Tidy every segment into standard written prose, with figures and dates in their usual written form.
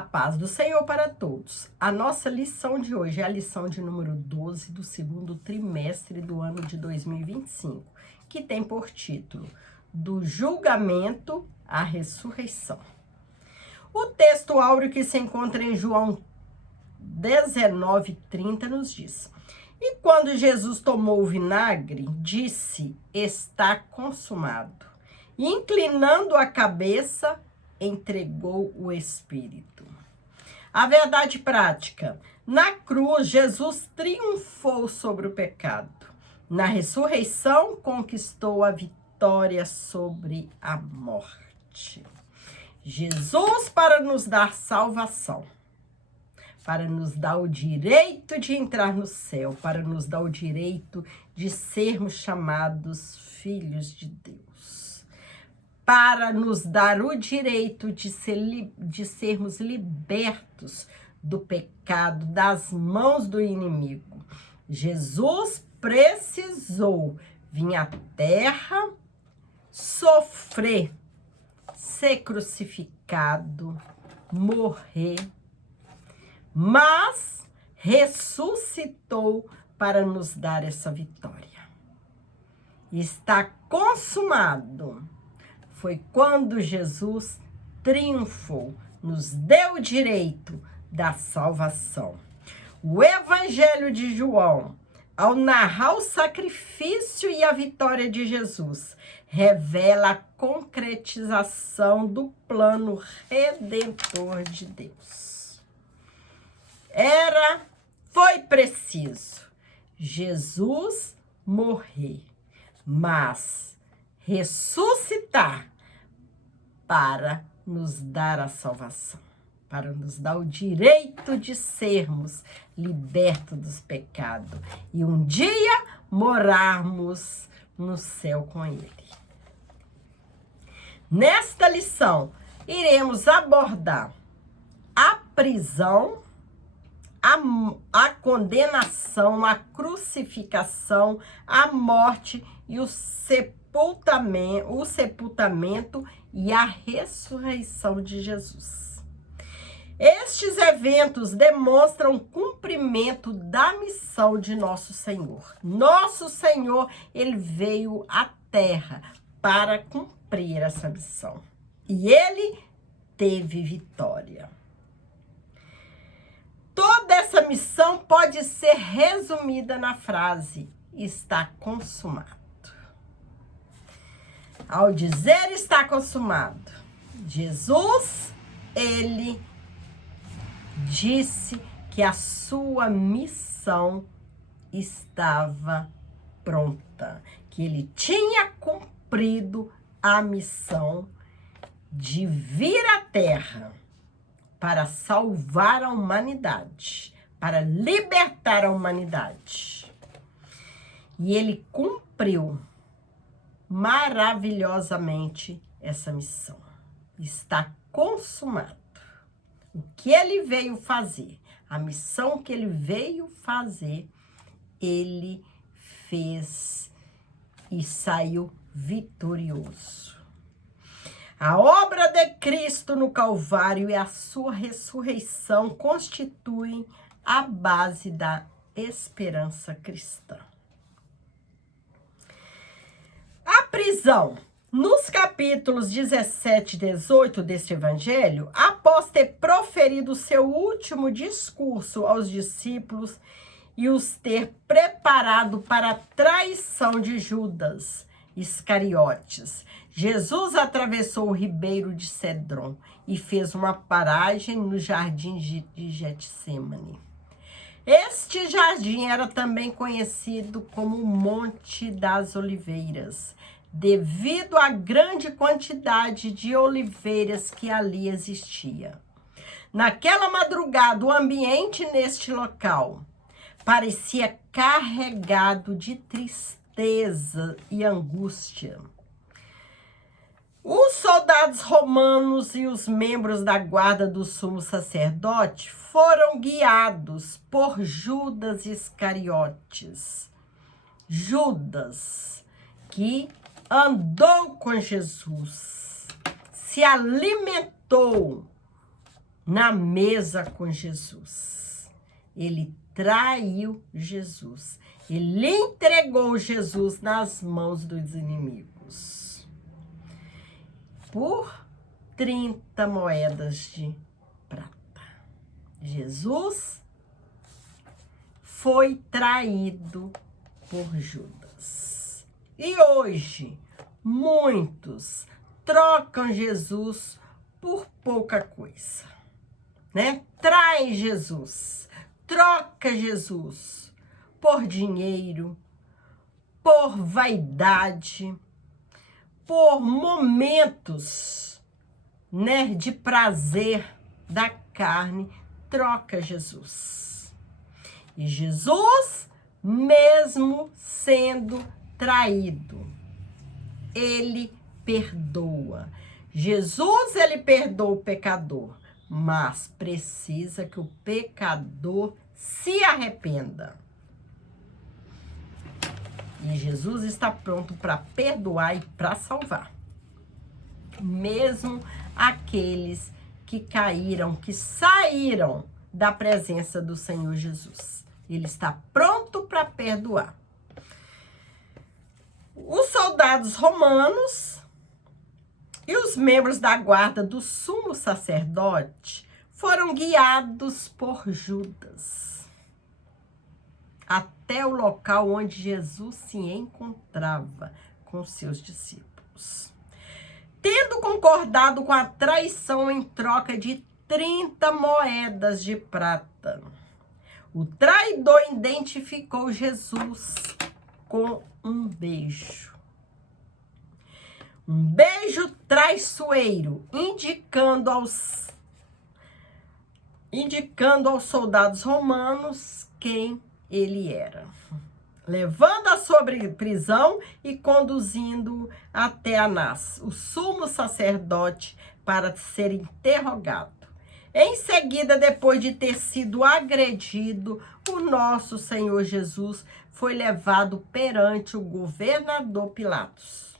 A paz do Senhor para todos. A nossa lição de hoje é a lição de número 12 do segundo trimestre do ano de 2025, que tem por título Do Julgamento à Ressurreição. O texto áureo que se encontra em João 19:30 nos diz: E quando Jesus tomou o vinagre, disse: Está consumado. E inclinando a cabeça, entregou o Espírito. A verdade prática: na cruz, Jesus triunfou sobre o pecado. Na ressurreição, conquistou a vitória sobre a morte. Jesus para nos dar salvação, para nos dar o direito de entrar no céu, para nos dar o direito de sermos chamados filhos de Deus, para nos dar o direito de sermos libertos do pecado, das mãos do inimigo. Jesus precisou vir à terra, sofrer, ser crucificado, morrer, mas ressuscitou para nos dar essa vitória. Está consumado. Foi quando Jesus triunfou, nos deu o direito da salvação. O Evangelho de João, ao narrar o sacrifício e a vitória de Jesus, revela a concretização do plano redentor de Deus. Foi preciso Jesus morrer, mas ressuscitar para nos dar a salvação, para nos dar o direito de sermos libertos dos pecados e um dia morarmos no céu com Ele. Nesta lição, iremos abordar a prisão, a condenação, a crucificação, a morte e o sepultamento e a ressurreição de Jesus. Estes eventos demonstram o cumprimento da missão de nosso Senhor. Nosso Senhor, ele veio à terra para cumprir essa missão. E ele teve vitória. Toda essa missão pode ser resumida na frase: está consumado. Ao dizer está consumado, Jesus, ele disse que a sua missão estava pronta, que ele tinha cumprido a missão de vir à terra para salvar a humanidade, para libertar a humanidade. E ele cumpriu maravilhosamente essa missão. Está consumado. O que ele veio fazer, a missão que ele veio fazer, ele fez e saiu vitorioso. A obra de Cristo no Calvário e a sua ressurreição constituem a base da esperança cristã. A prisão. Nos capítulos 17 e 18 deste evangelho, após ter proferido seu último discurso aos discípulos e os ter preparado para a traição de Judas Iscariotes, Jesus atravessou o ribeiro de Cedron e fez uma paragem no jardim de Getsêmani. Este jardim era também conhecido como o Monte das Oliveiras, devido à grande quantidade de oliveiras que ali existia. Naquela madrugada, o ambiente neste local parecia carregado de tristeza e angústia. Os soldados romanos e os membros da guarda do sumo sacerdote foram guiados por Judas Iscariotes. Judas, que andou com Jesus, se alimentou na mesa com Jesus. Ele traiu Jesus. Ele entregou Jesus nas mãos dos inimigos. Por 30 moedas de prata. Jesus foi traído por Judas. E hoje, muitos trocam Jesus por pouca coisa, né? Trai Jesus, troca Jesus por dinheiro, por vaidade, por momentos, né, de prazer da carne, troca Jesus. E Jesus, mesmo sendo traído, ele perdoa. Jesus, ele perdoa o pecador, mas precisa que o pecador se arrependa. E Jesus está pronto para perdoar e para salvar. Mesmo aqueles que caíram, que saíram da presença do Senhor Jesus. Ele está pronto para perdoar. Os soldados romanos e os membros da guarda do sumo sacerdote foram guiados por Judas até o local onde Jesus se encontrava com seus discípulos. Tendo concordado com a traição em troca de 30 moedas de prata, o traidor identificou Jesus com um beijo. Um beijo traiçoeiro, indicando aos soldados romanos quem ele era, levando a sua prisão e conduzindo até Anás, o sumo sacerdote, para ser interrogado. Em seguida, depois de ter sido agredido, o nosso Senhor Jesus foi levado perante o governador Pilatos.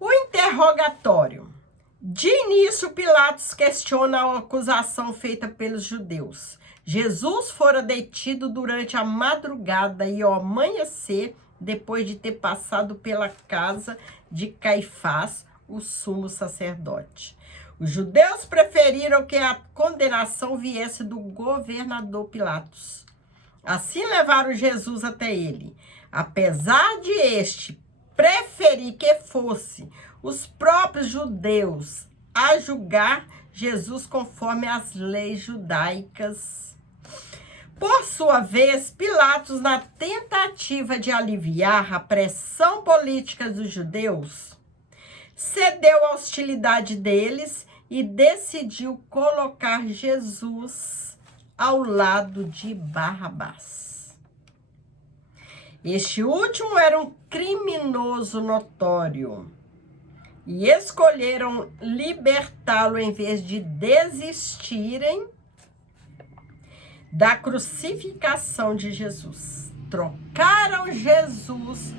O interrogatório. De início, Pilatos questiona a acusação feita pelos judeus. Jesus fora detido durante a madrugada e ao amanhecer, depois de ter passado pela casa de Caifás, o sumo sacerdote. Os judeus preferiram que a condenação viesse do governador Pilatos. Assim levaram Jesus até ele. Apesar de este preferir que fosse os próprios judeus a julgar Jesus conforme as leis judaicas. Por sua vez, Pilatos, na tentativa de aliviar a pressão política dos judeus, cedeu à hostilidade deles e decidiu colocar Jesus ao lado de Barrabás. Este último era um criminoso notório e escolheram libertá-lo em vez de desistirem da crucificação de Jesus. Trocaram Jesus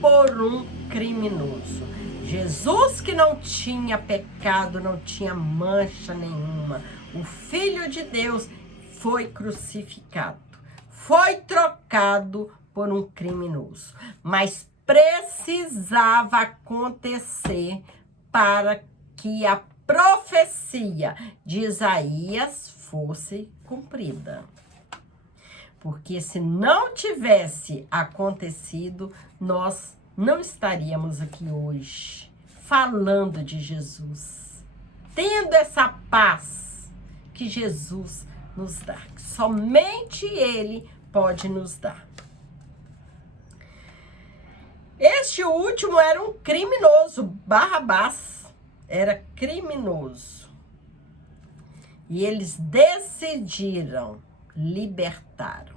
por um criminoso. Jesus, que não tinha pecado, não tinha mancha nenhuma, o Filho de Deus, foi crucificado, foi trocado por um criminoso. Mas precisava acontecer para que a profecia de Isaías fosse cumprida. Porque se não tivesse acontecido, nós não estaríamos aqui hoje falando de Jesus, tendo essa paz que Jesus nos dá, que somente Ele pode nos dar. Este último era um criminoso, Barrabás era criminoso. E eles decidiram libertar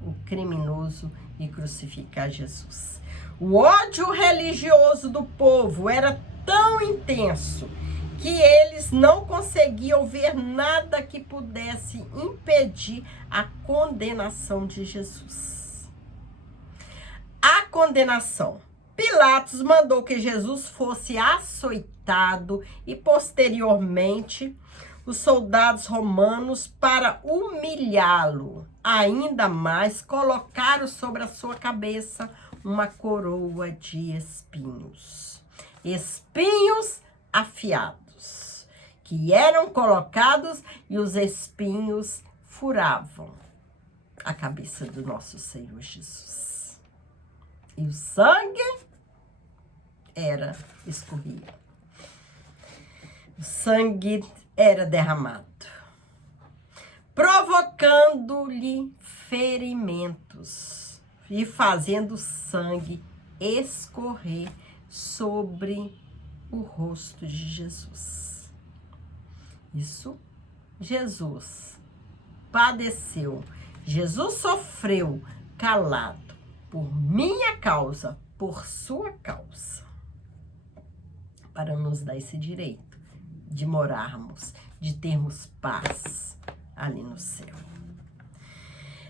o criminoso e crucificar Jesus. O ódio religioso do povo era tão intenso que eles não conseguiam ver nada que pudesse impedir a condenação de Jesus. A condenação. Pilatos mandou que Jesus fosse açoitado açoitado e posteriormente os soldados romanos, para humilhá-lo ainda mais, colocaram sobre a sua cabeça uma coroa de espinhos. Espinhos afiados, que eram colocados e os espinhos furavam a cabeça do nosso Senhor Jesus. E o sangue escorria. O sangue era derramado, provocando-lhe ferimentos e fazendo o sangue escorrer sobre o rosto de Jesus. Isso, Jesus padeceu, Jesus sofreu calado por minha causa, por sua causa, para nos dar esse direito de morarmos, de termos paz ali no céu.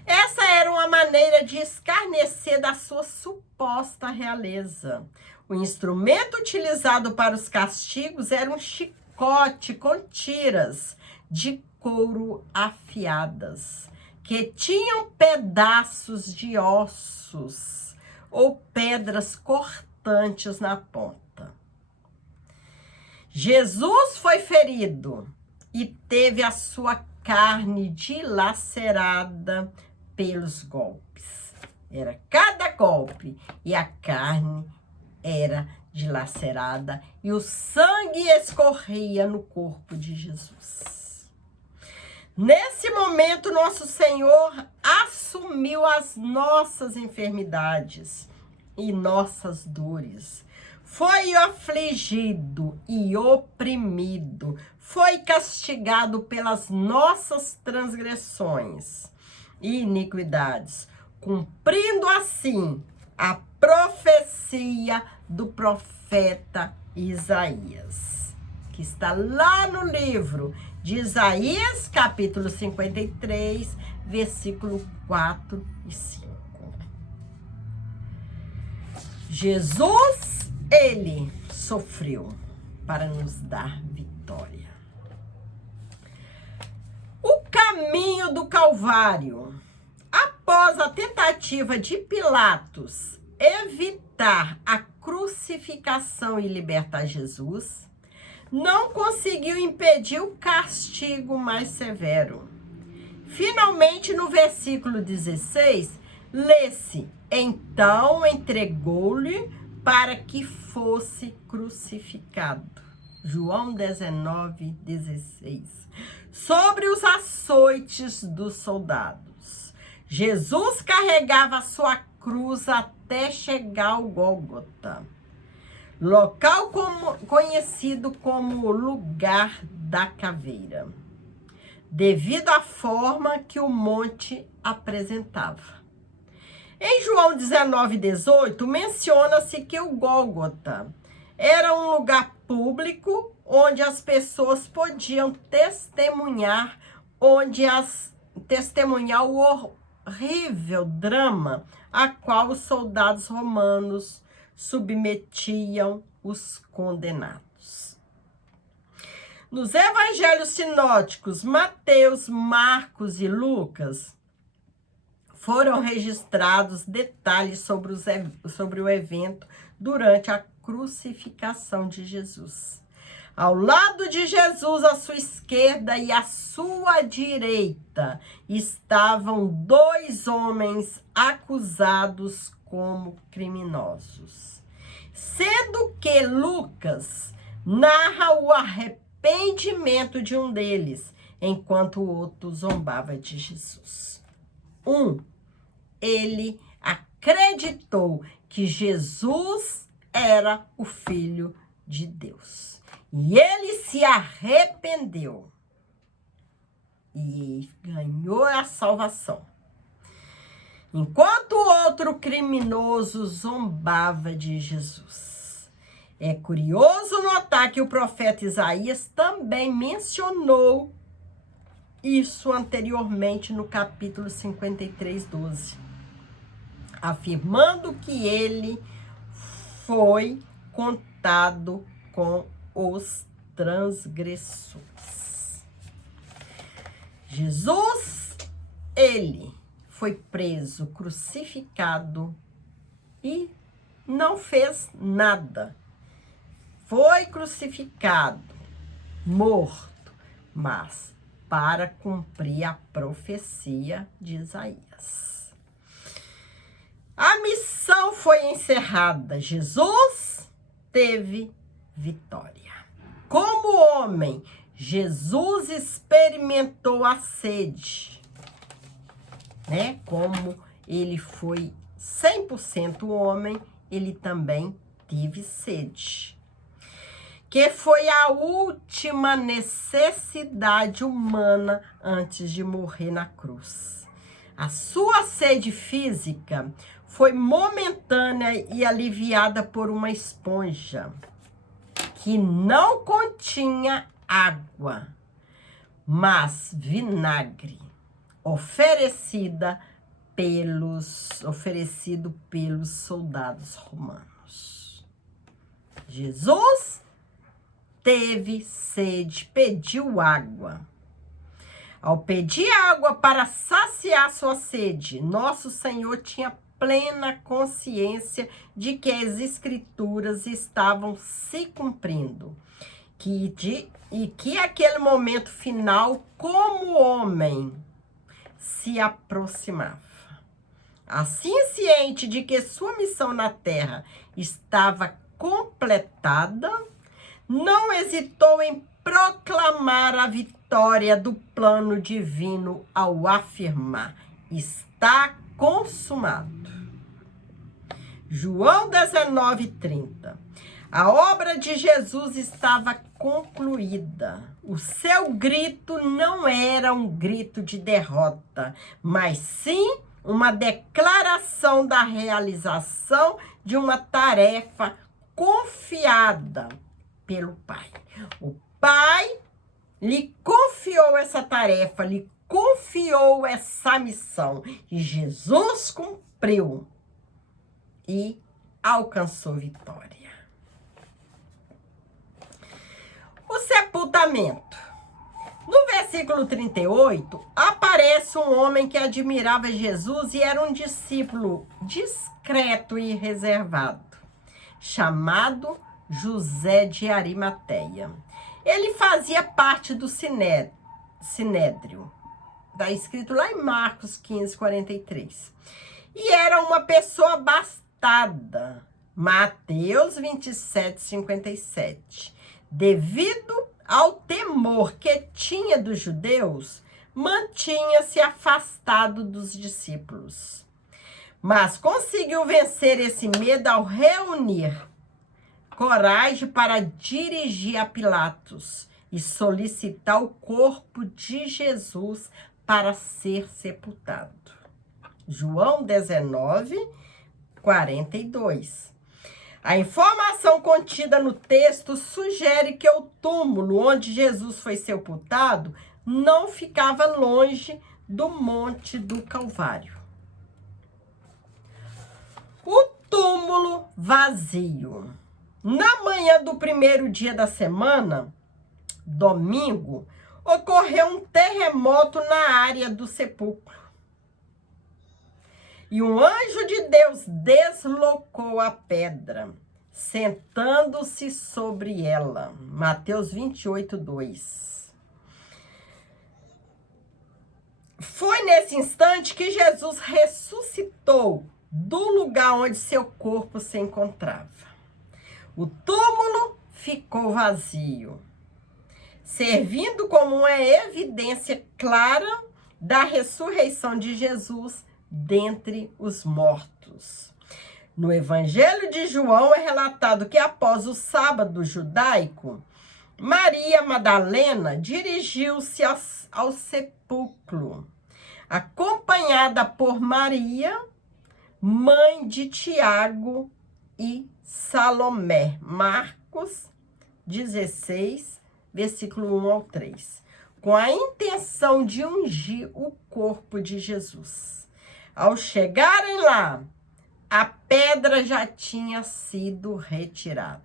Essa era uma maneira de escarnecer da sua suposta realeza. O instrumento utilizado para os castigos era um chicote com tiras de couro afiadas, que tinham pedaços de ossos ou pedras cortantes na ponta. Jesus foi ferido e teve a sua carne dilacerada pelos golpes. Era cada golpe e a carne era dilacerada e o sangue escorria no corpo de Jesus. Nesse momento, nosso Senhor assumiu as nossas enfermidades e nossas dores. Foi afligido e oprimido, foi castigado pelas nossas transgressões e iniquidades, cumprindo assim a profecia do profeta Isaías, que está lá no livro de Isaías, capítulo 53, versículo 4 e 5. Jesus, ele sofreu para nos dar vitória. O caminho do Calvário. Após a tentativa de Pilatos evitar a crucificação e libertar Jesus, não conseguiu impedir o castigo mais severo. Finalmente, no versículo 16, lê-se: então entregou-lhe para que fosse crucificado. João 19, 16. Sobre os açoites dos soldados. Jesus carregava a sua cruz até chegar ao Gólgota, local conhecido como lugar da caveira, devido à forma que o monte apresentava. Em João 19, 18, menciona-se que o Gólgota era um lugar público onde as pessoas podiam testemunhar, testemunhar o horrível drama a qual os soldados romanos submetiam os condenados. Nos evangelhos sinóticos Mateus, Marcos e Lucas, foram registrados detalhes sobre o evento durante a crucificação de Jesus. Ao lado de Jesus, à sua esquerda e à sua direita, estavam dois homens acusados como criminosos. Sendo que Lucas narra o arrependimento de um deles, enquanto o outro zombava de Jesus. Ele acreditou que Jesus era o Filho de Deus. E ele se arrependeu. E ganhou a salvação. Enquanto o outro criminoso zombava de Jesus. É curioso notar que o profeta Isaías também mencionou isso anteriormente no capítulo 53, 12, afirmando que ele foi contado com os transgressores. Jesus, ele foi preso, crucificado e não fez nada. Foi crucificado, morto, mas para cumprir a profecia de Isaías. A missão foi encerrada. Jesus teve vitória. Como homem, Jesus experimentou a sede, né? Como ele foi 100% homem, ele também teve sede, que foi a última necessidade humana antes de morrer na cruz. A sua sede física foi momentânea e aliviada por uma esponja que não continha água, mas vinagre, oferecido pelos soldados romanos. Jesus teve sede, pediu água. Ao pedir água para saciar sua sede, nosso Senhor tinha plena consciência de que as Escrituras estavam se cumprindo e que aquele momento final, como homem, se aproximava. Assim, ciente de que sua missão na terra estava completada, não hesitou em proclamar a vitória do plano divino ao afirmar: está consumado. João 19:30. A obra de Jesus estava concluída. O seu grito não era um grito de derrota, mas sim uma declaração da realização de uma tarefa confiada pelo Pai. O Pai lhe confiou essa tarefa, lhe confiou essa missão. E Jesus cumpriu e alcançou vitória. O sepultamento. No versículo 38, aparece um homem que admirava Jesus e era um discípulo discreto e reservado, chamado José de Arimateia. Ele fazia parte do Sinédrio. Está escrito lá em Marcos 15:43. E era uma pessoa abastada. Mateus 27:57. Devido ao temor que tinha dos judeus, mantinha-se afastado dos discípulos. Mas conseguiu vencer esse medo ao reunir coragem para dirigir a Pilatos e solicitar o corpo de Jesus para ser sepultado. João 19:42. A informação contida no texto sugere que o túmulo onde Jesus foi sepultado não ficava longe do Monte do Calvário. O túmulo vazio. Na manhã do primeiro dia da semana, domingo, ocorreu um terremoto na área do sepulcro. E um anjo de Deus deslocou a pedra, sentando-se sobre ela. Mateus 28:2. Foi nesse instante que Jesus ressuscitou do lugar onde seu corpo se encontrava. O túmulo ficou vazio, servindo como uma evidência clara da ressurreição de Jesus dentre os mortos. No Evangelho de João é relatado que após o sábado judaico, Maria Madalena dirigiu-se ao sepulcro, acompanhada por Maria, mãe de Tiago e Salomé. Marcos 16, versículo 1-3. Com a intenção de ungir o corpo de Jesus. Ao chegarem lá, a pedra já tinha sido retirada.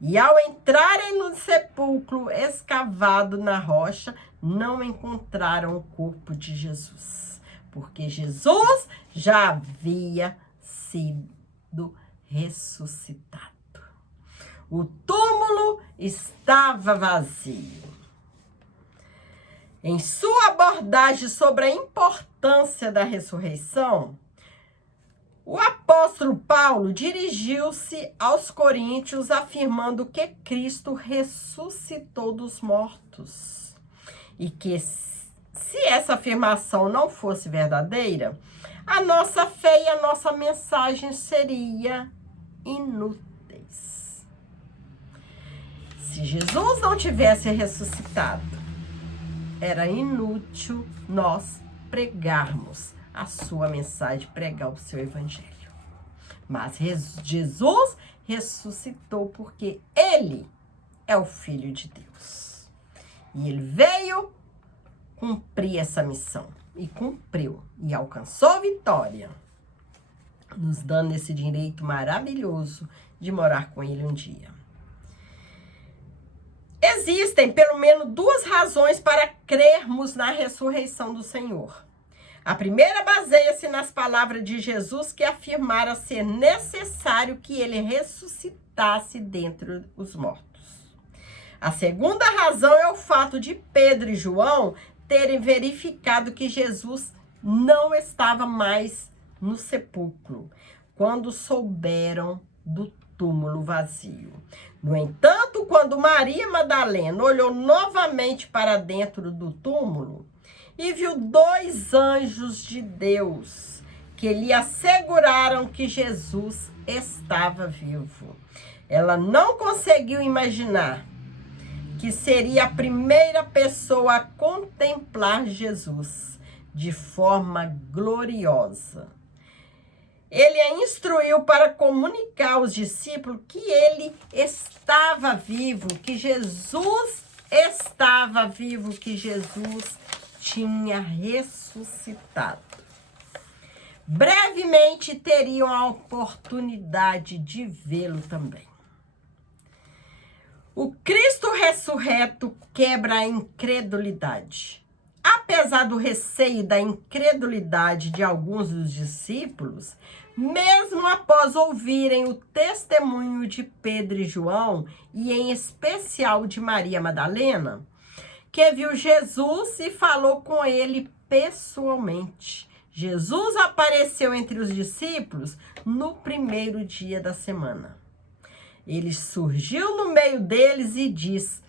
E ao entrarem no sepulcro escavado na rocha, não encontraram o corpo de Jesus, porque Jesus já havia sido ressuscitado. O túmulo estava vazio. Em sua abordagem sobre a importância da ressurreição, o apóstolo Paulo dirigiu-se aos coríntios afirmando que Cristo ressuscitou dos mortos. E que, se essa afirmação não fosse verdadeira, a nossa fé e a nossa mensagem seria inúteis. Se Jesus não tivesse ressuscitado, era inútil nós pregarmos a sua mensagem, pregar o seu evangelho. Mas Jesus ressuscitou porque ele é o Filho de Deus. E ele veio cumprir essa missão. E cumpriu. E alcançou vitória. Nos dando esse direito maravilhoso de morar com ele um dia. Existem pelo menos duas razões para crermos na ressurreição do Senhor. A primeira baseia-se nas palavras de Jesus que afirmara ser necessário que ele ressuscitasse dentre os mortos. A segunda razão é o fato de Pedro e João terem verificado que Jesus não estava mais no sepulcro quando souberam do túmulo vazio. No entanto, quando Maria Madalena olhou novamente para dentro do túmulo e viu dois anjos de Deus que lhe asseguraram que Jesus estava vivo, ela não conseguiu imaginar que seria a primeira pessoa a contemplar Jesus de forma gloriosa. Ele a instruiu para comunicar aos discípulos que ele estava vivo, que Jesus estava vivo, que Jesus tinha ressuscitado. Brevemente teriam a oportunidade de vê-lo também. O Cristo ressurreto quebra a incredulidade. Apesar do receio da incredulidade de alguns dos discípulos, mesmo após ouvirem o testemunho de Pedro e João, e em especial de Maria Madalena, que viu Jesus e falou com ele pessoalmente. Jesus apareceu entre os discípulos no primeiro dia da semana. Ele surgiu no meio deles e diz: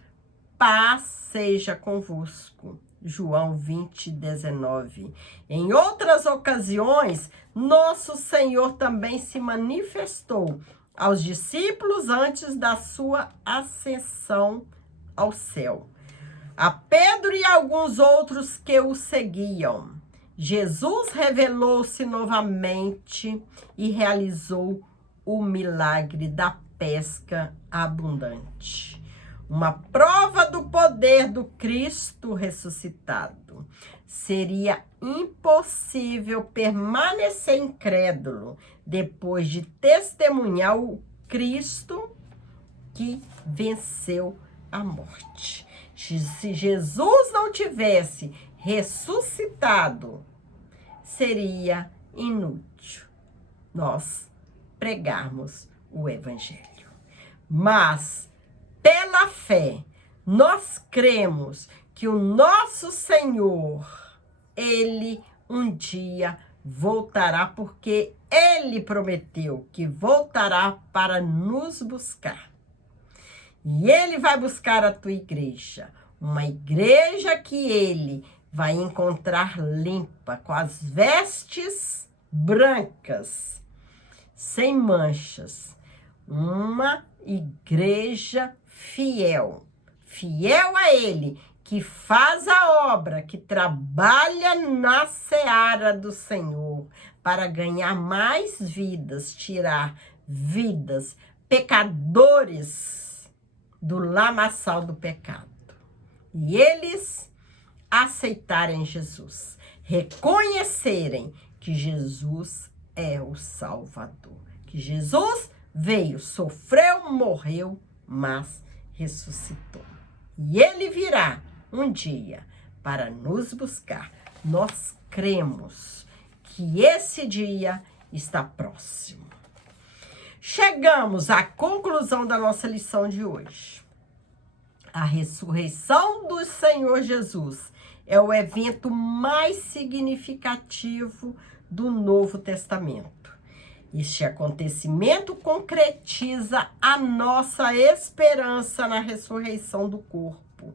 paz seja convosco. João 20:19. Em outras ocasiões, nosso Senhor também se manifestou aos discípulos antes da sua ascensão ao céu. A Pedro e alguns outros que o seguiam. Jesus revelou-se novamente e realizou o milagre da pesca abundante. Uma prova do poder do Cristo ressuscitado. Seria impossível permanecer incrédulo depois de testemunhar o Cristo que venceu a morte. Se Jesus não tivesse ressuscitado, seria inútil nós pregarmos o evangelho. Mas pela fé, nós cremos que o nosso Senhor, ele um dia voltará, porque ele prometeu que voltará para nos buscar. E ele vai buscar a tua igreja, uma igreja que ele vai encontrar limpa, com as vestes brancas, sem manchas. Uma igreja fiel a ele, que faz a obra, que trabalha na seara do Senhor para ganhar mais vidas, tirar vidas, pecadores do lamaçal do pecado. E eles aceitarem Jesus, reconhecerem que Jesus é o Salvador, que Jesus veio, sofreu, morreu, mas ressuscitou. E ele virá um dia para nos buscar. Nós cremos que esse dia está próximo. Chegamos à conclusão da nossa lição de hoje. A ressurreição do Senhor Jesus é o evento mais significativo do Novo Testamento. Este acontecimento concretiza a nossa esperança na ressurreição do corpo,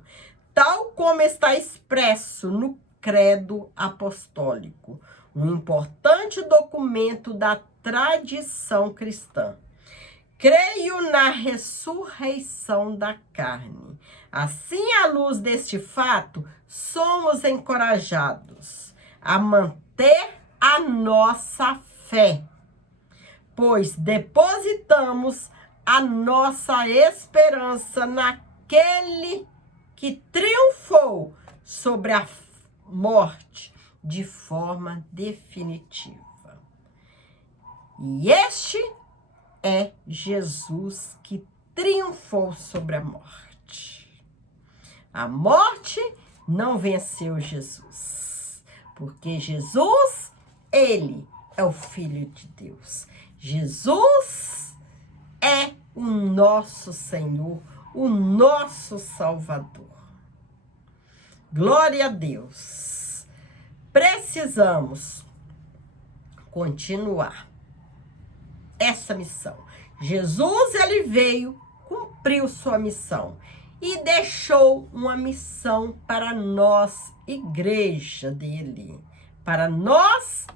tal como está expresso no Credo Apostólico, um importante documento da tradição cristã. Creio na ressurreição da carne. Assim, à luz deste fato, somos encorajados a manter a nossa fé, pois depositamos a nossa esperança naquele que triunfou sobre a morte de forma definitiva. E este é Jesus que triunfou sobre a morte. A morte não venceu Jesus, porque Jesus, ele é o Filho de Deus. Jesus é o nosso Senhor, o nosso Salvador. Glória a Deus. Precisamos continuar essa missão. Jesus, ele veio, cumpriu sua missão e deixou uma missão para nós, igreja dele, para nós,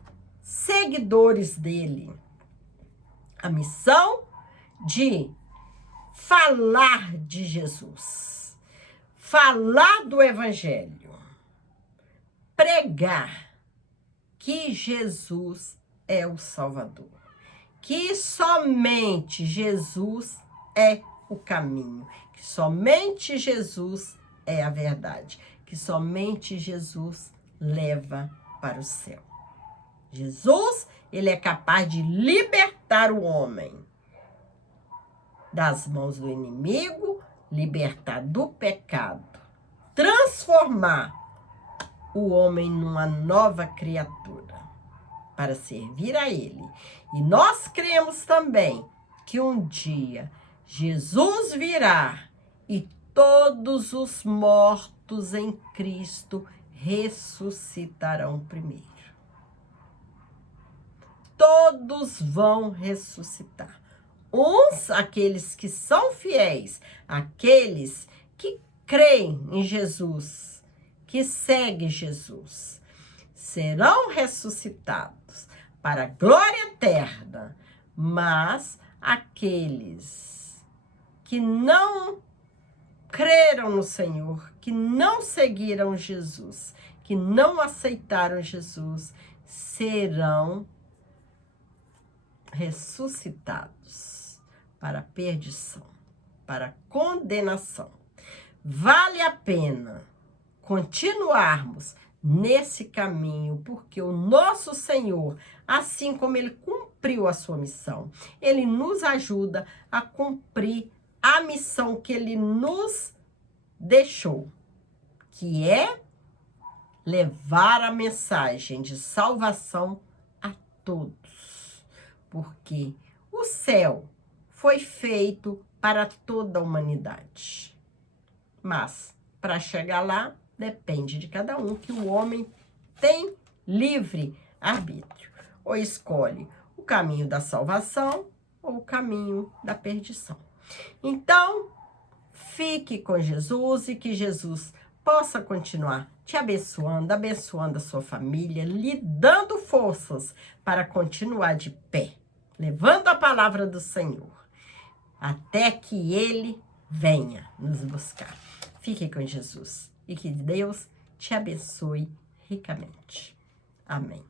seguidores dele. A missão de falar de Jesus, falar do Evangelho, pregar que Jesus é o Salvador, que somente Jesus é o caminho, que somente Jesus é a verdade, que somente Jesus leva para o céu. Jesus, ele é capaz de libertar o homem das mãos do inimigo, libertar do pecado, transformar o homem numa nova criatura para servir a ele. E nós cremos também que um dia Jesus virá e todos os mortos em Cristo ressuscitarão primeiro. Todos vão ressuscitar. Uns, aqueles que são fiéis, aqueles que creem em Jesus, que seguem Jesus, serão ressuscitados para a glória eterna, mas aqueles que não creram no Senhor, que não seguiram Jesus, que não aceitaram Jesus, serão ressuscitados para a perdição, para a condenação. Vale a pena continuarmos nesse caminho, porque o nosso Senhor, assim como ele cumpriu a sua missão, ele nos ajuda a cumprir a missão que ele nos deixou, que é levar a mensagem de salvação a todos, porque o céu foi feito para toda a humanidade. Mas, para chegar lá, depende de cada um, que o homem tem livre arbítrio. Ou escolhe o caminho da salvação ou o caminho da perdição. Então, fique com Jesus e que Jesus possa continuar te abençoando, abençoando a sua família, lhe dando forças para continuar de pé, levando a palavra do Senhor, até que ele venha nos buscar. Fique com Jesus e que Deus te abençoe ricamente. Amém.